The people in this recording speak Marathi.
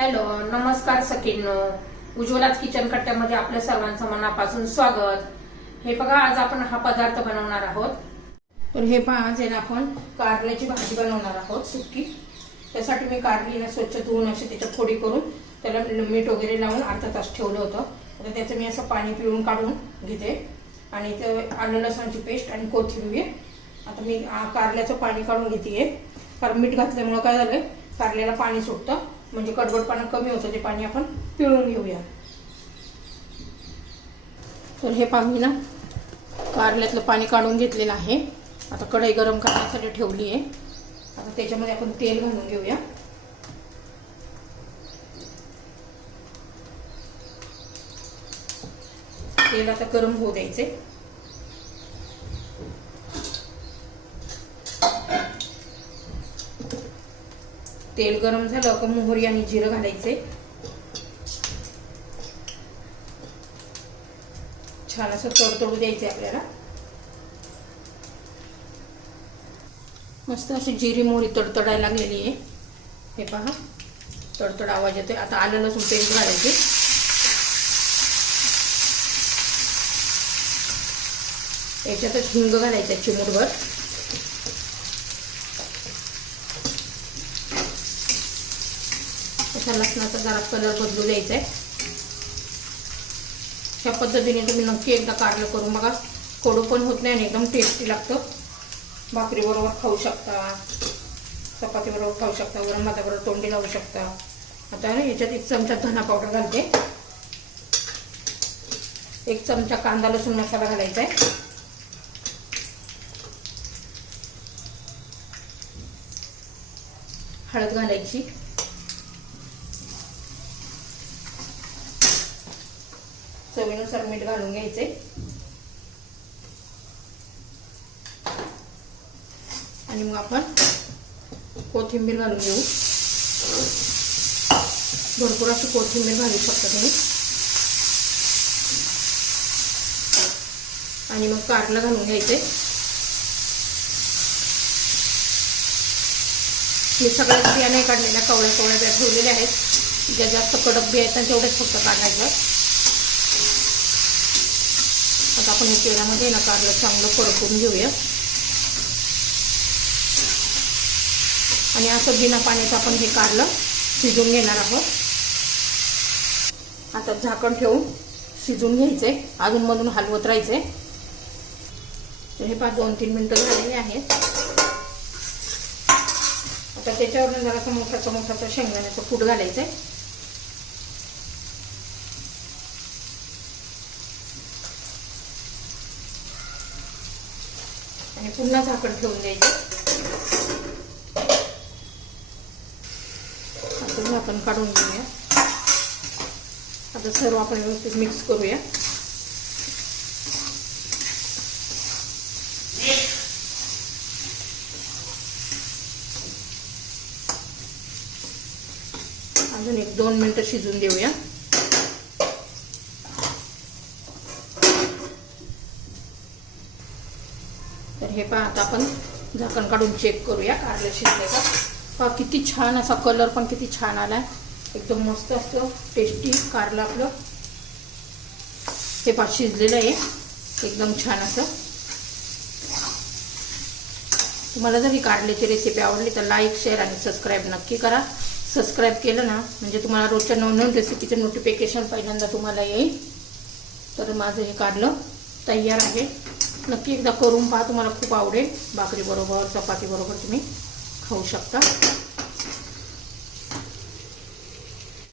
हॅलो, नमस्कार सखींनो. उज्ज्वलाच किचन कट्ट्यामध्ये आपल्या सर्वांचं मनापासून स्वागत. हे बघा, आज आपण हा पदार्थ बनवणार आहोत. तर हे पहा, आज आपण कारल्याची भाजी बनवणार आहोत सुकी. त्यासाठी मी कारली स्वच्छ धुवून अशी त्याच्यात फोडी करून त्याला मीठ वगैरे लावून अर्धा तास ठेवलं होतं. आता त्याचं मी असं पाणी पिळून काढून घेते आणि ते आलं लसणाची पेस्ट आणि कोथिंबीर. आता मी कारल्याचं पाणी काढून घेते, कारण मीठ घातल्यामुळे काय झालंय, कारल्याला पाणी सुटतं, म्हणजे कडवटपणा कमी होतं. ते पाणी आपण पिळून घेऊया. तर हे पाणी ना कारल्यातलं पाणी काढून घेतलेलं आहे. आता कढई गरम करण्यासाठी ठेवली आहे. आता त्याच्यामध्ये आपण तेल घालून घेऊया. तेल आता गरम होऊ द्यायचे. तेल गरम झालं का मोहरी आणि जिरं घालायचे. छान असं तडतडू द्यायचे आपल्याला. मस्त अशी जिरी मोहरी तडतडायला लागलेली आहे. हे पहा, तडतड आवाज येतोय. आता आलं लसूण पेस्ट घालायचे. याच्यातच हिंग घालायचं चिमूटभर. लसणाचा जरा कलर बदलू द्यायचा आहे. ह्या पद्धतीने तुम्ही नक्की एकदा कारलं करून बघा. कडू पण होत नाही आणि एकदम टेस्टी लागतं. भाकरी बरोबर खाऊ शकता, चपाती बरोबर खाऊ शकता, गरम भाताबरोबर तोंडी लावू शकता. आता याच्यात 1 चमचा धना पावडर घालते. 1 चमचा कांदा लसूण मसाला घालायचा आहे. हळद घालायची. चवीनुसार मीठ घालून घ्यायचे. आणि मग आपण कोथिंबीर घालून घेऊ. भरपूर अशी कोथिंबीर घालू शकता तुम्ही. आणि मग कारलं घालून घ्यायचे. मी सगळ्या बिया नाही काढलेल्या, कवळ्या कवळ्या बिया ठेवलेल्या आहेत. ज्या जास्त कडक बिया आहेत ना तेवढेच फक्त काढायचं. आता आपण हे तेलामध्ये ना कारलं चांगलं परतून घेऊया. आणि असं बिना पाण्याचं आपण हे कारलं शिजवून घेणार आहोत. आता झाकण ठेवून शिजवून घ्यायचे. अधूनमधून हलवत राहायचे. तर हे 2-3 मिनिटं झालेली आहेत. आता त्याच्यावर जरासं मोठाचं शेंगदाण्याचं कूट घालायचं. आणि पुन्हा झाकण ठेवून द्यायचं. आता झाकण काढून घेऊया. आता सर्व आपण व्यवस्थित मिक्स करूया. अजून 1-2 मिनिटं शिजून देऊया. तर हे पहा, आता आपण झाकण काढून चेक करूया कारलं शिजले का. पहा किती छान असा कलर पण किती छान आलाय. एकदम मस्त असतं टेस्टी कारलं आपलं. हे पहा शिजलेलं आहे एकदम छान असं. तुम्हाला जर ही कारल्याची रेसिपी आवडली तर लाईक, शेअर आणि सबस्क्राईब नक्की करा. सबस्क्राईब केलं ना म्हणजे तुम्हाला रोजच्या नवनवीन रेसिपीचे नोटिफिकेशन पहिल्यांदा तुम्हाला येईल. तर माझं हे कारलं तयार आहे. नक्की एकदा करून पहा, तुम्हाला खूप आवडेल. भाकरी बरोबर, चपाती बरोबर तुम्ही खाऊ शकता.